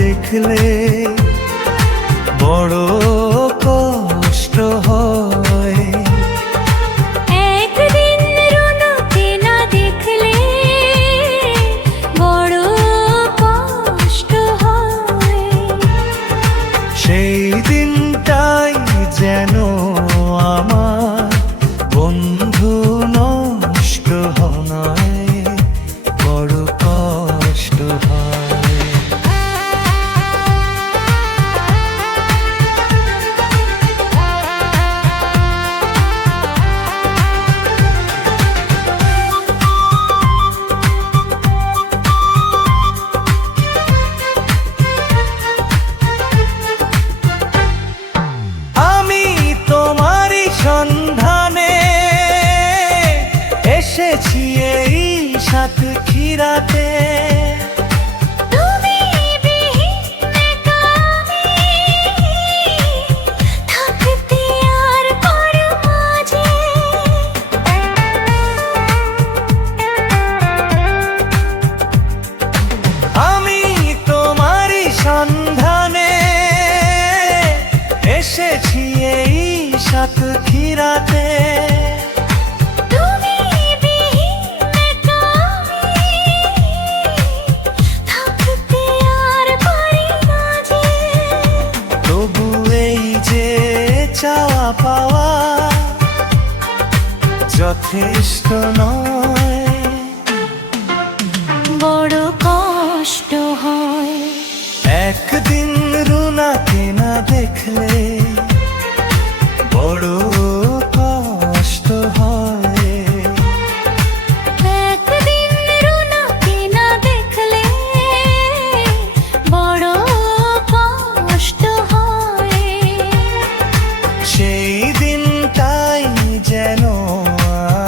দেখলে বড় কষ্ট হয়। একদিন রুনুকে না দেখলে বড় কষ্ট হয়। সেই দিনটাই যেন আমার বন্ধু নষ্ট হয়, বড় কষ্ট হয়। সন্ধানে এসেছি এই সাতক্ষীরাতে, তুমি বিহীন একা আমি থাকতে আর কারো মাঝে। আমি তোমারই সন্ধানে এসেছি এই সাতক্ষীরাতে। তুমি বিহীন একা আমি থাকতে আর পারি না যে। তবু এই যে চাওয়া পাওয়া যথেষ্ট নয়, বড় কষ্ট হয়। একদিন রুনাকে না দেখলে বড় কষ্ট হয়। একদিন রুনুকে না দেখলে বড় কষ্ট হয়। সেই দিনটাই যেন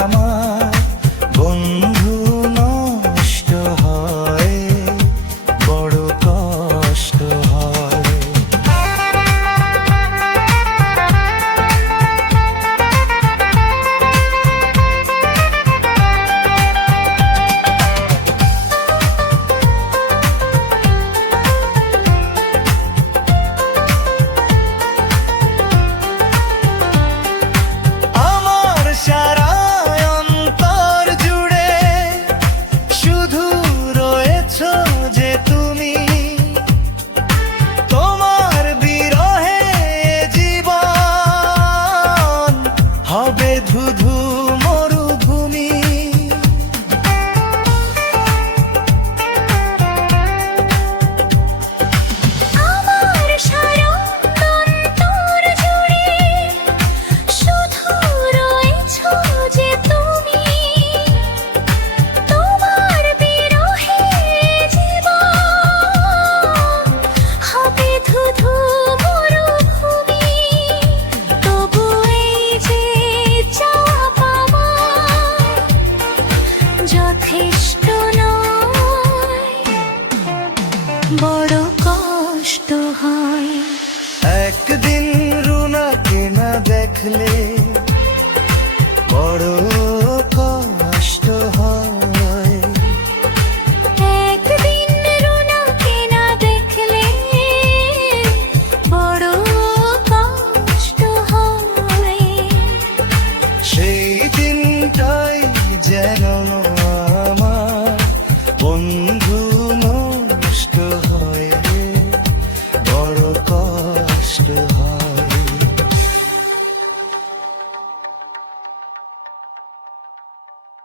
আমার বন্ধু নষ্ট হয়, বড় কষ্ট হয়। সারা অন্তর জুড়ে শুধু রয়েছো যে তুমি, তোমার বিরহে জীবন হবে ধুধু মরুভূমি। আমার সারা অন্তর জুড়ে শুধু রয়েছো যে তুমি, তোমার বিরহে জীবন হবে ধুধু মরুভূমি। তবু এই যে চাওয়া পাওয়া যথেষ্ট নয়, বড় কষ্ট হয়। একদিন রুনাকে না দেখলে